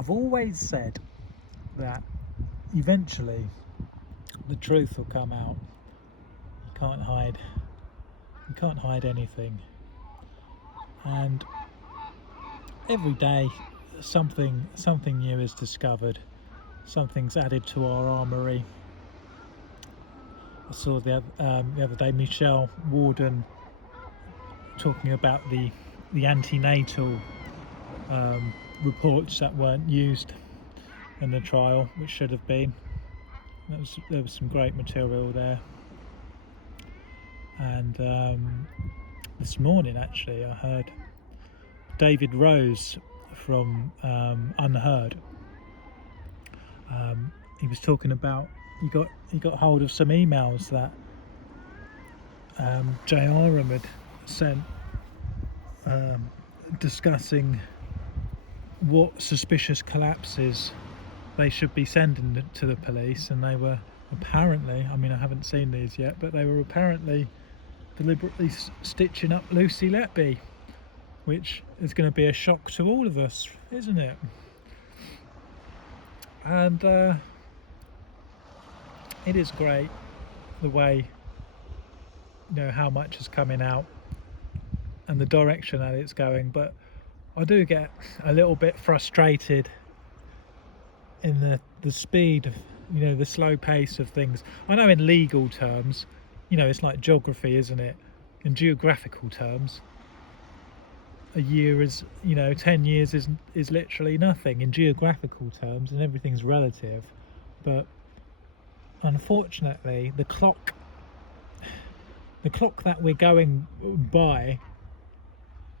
I've always said that eventually the truth will come out. You can't hide anything. And every day something new is discovered. Something's added to our armoury. I saw the other day Michelle Warden talking about the antenatal reports that weren't used in the trial, which should have been. There was some great material there. And this morning, actually, I heard David Rose from Unheard. He was talking about he got hold of some emails that J. Aram had sent, discussing what suspicious collapses they should be sending to the police, and they were apparently, I mean, I haven't seen these yet, but they were apparently deliberately stitching up Lucy Letby, which is going to be a shock to all of us, isn't it? And it is great the way, how much is coming out and the direction that it's going, but I do get a little bit frustrated in the speed of, the slow pace of things. I know in legal terms, it's like geography, isn't it? In geographical terms, a year is, 10 years is literally nothing in geographical terms, and everything's relative. But unfortunately, the clock that we're going by,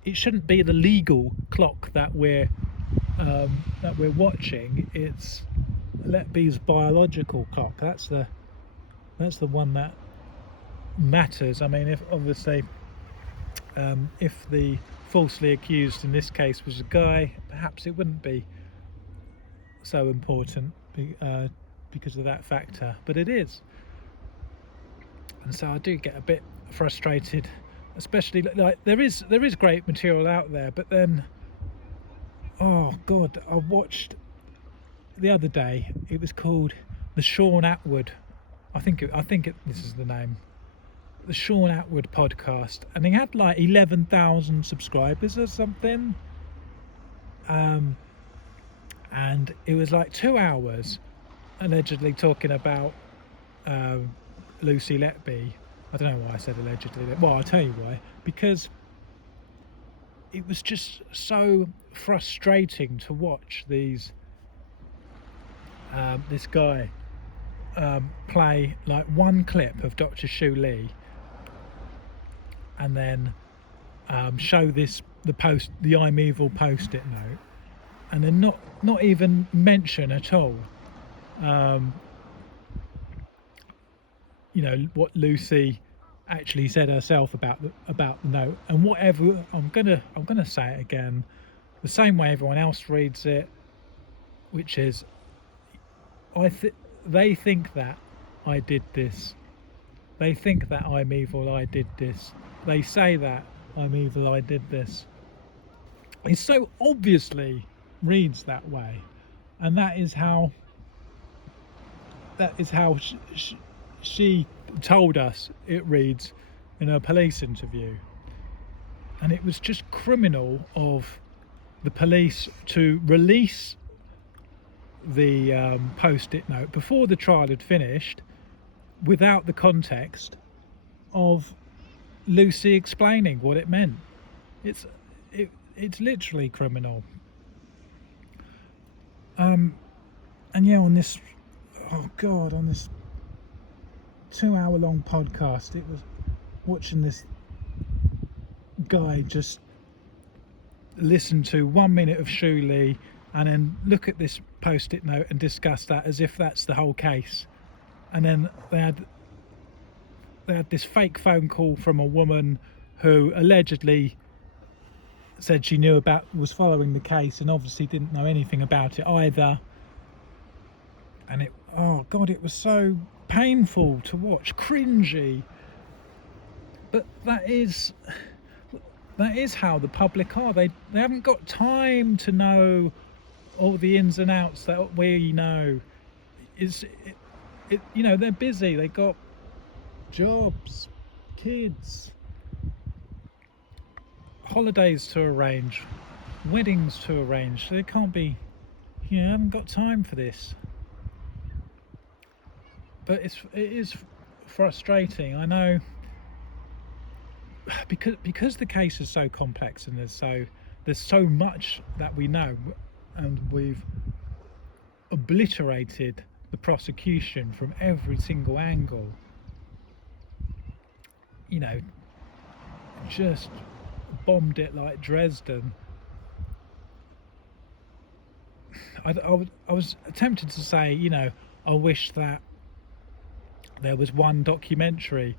it shouldn't be the legal clock that we're watching. It's Letby's biological clock. That's the one that matters. I mean, if obviously if the falsely accused in this case was a guy, perhaps it wouldn't be so important because of that factor, but it is. And so I do get a bit frustrated, especially like there is great material out there, but then, oh god, I watched the other day, it was called the Sean Atwood, I think this is the name, the Sean Atwood podcast, and he had like 11,000 subscribers or something, and it was like 2 hours allegedly talking about Lucy Letby. I don't know why I said allegedly. Well, I'll tell you why. Because it was just so frustrating to watch this guy play like one clip of Dr. Shu Lee, and then show the I'm Evil post-it note, and then not even mention at all what Lucy actually said herself about the note. And whatever, I'm gonna say it again, the same way everyone else reads it, which is, they think that I did this. They think that I'm evil, I did this. They say that I'm evil, I did this. It so obviously reads that way, and that is how she told us it reads in her police interview. And it was just criminal of the police to release the post-it note before the trial had finished without the context of Lucy explaining what it meant. It's literally criminal. And yeah, on this 2-hour long podcast, it was watching this guy just listen to 1 minute of Shu Lee and then look at this post-it note and discuss that as if that's the whole case. And then they had this fake phone call from a woman who allegedly said she was following the case and obviously didn't know anything about it either. And it was so painful to watch, cringy. But that is how the public are. They haven't got time to know all the ins and outs that we know. Is it, you know, they're busy, they got jobs, kids, holidays to arrange, weddings to arrange. They can't be, you know, I haven't got time for this. But it is frustrating, I know, because the case is so complex and there's so much that we know, and we've obliterated the prosecution from every single angle. You know, just bombed it like Dresden. I was tempted to say, you know, I wish that there was one documentary,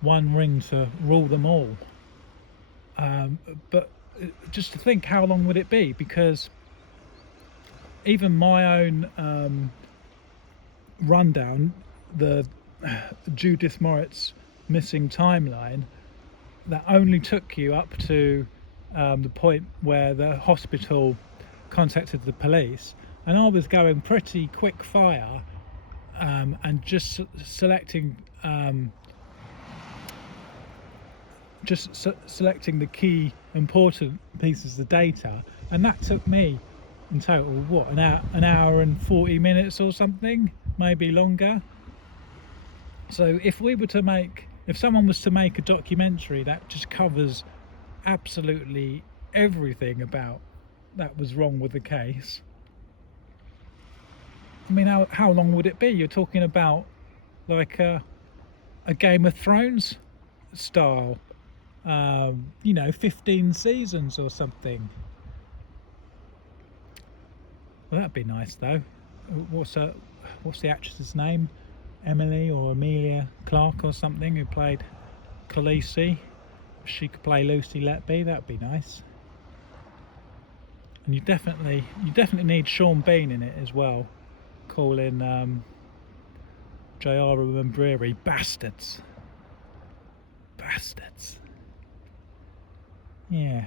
one ring to rule them all. But just to think, how long would it be? Because even my own rundown, the Judith Moritz missing timeline, that only took you up to the point where the hospital contacted the police, and I was going pretty quick fire, and just selecting selecting the key important pieces of data, and that took me in total what, an hour and 40 minutes or something, maybe longer. So if someone was to make a documentary that just covers absolutely everything about that was wrong with the case, I mean, how long would it be? You're talking about like a Game of Thrones style, you know, 15 seasons or something. Well, that'd be nice though. What's the actress's name? Emily or Amelia Clark or something, who played Khaleesi. She could play Lucy Letby. That'd be nice. And you definitely need Sean Bean in it as well, calling J.R. and Brewery bastards. Yeah.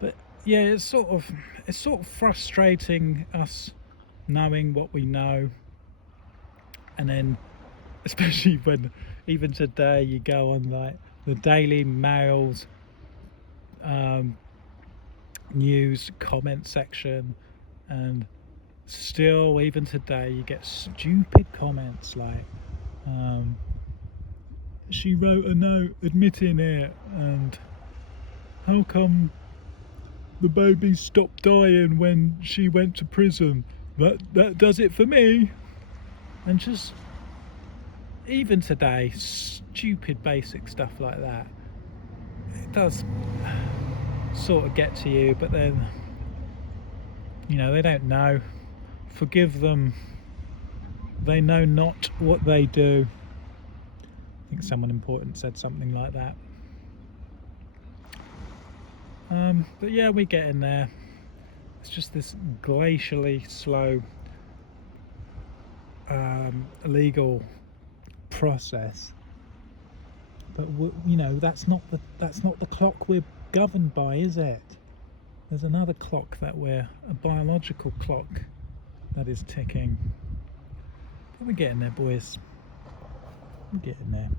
But yeah, it's sort of frustrating us knowing what we know, and then especially when even today you go on like the Daily Mail's news comment section, and still even today you get stupid comments like, she wrote a note admitting it, and how come the baby stopped dying when she went to prison? That does it for me. And just even today, stupid basic stuff like that, it does sort of get to you. But then, you know, they don't know. Forgive them, they know not what they do. I think someone important said something like that. But yeah, we get in there. It's just this glacially slow legal process. But you know, that's not the clock we're governed by, is it? There's another clock a biological clock that is ticking. But we're getting there, boys. We're getting there.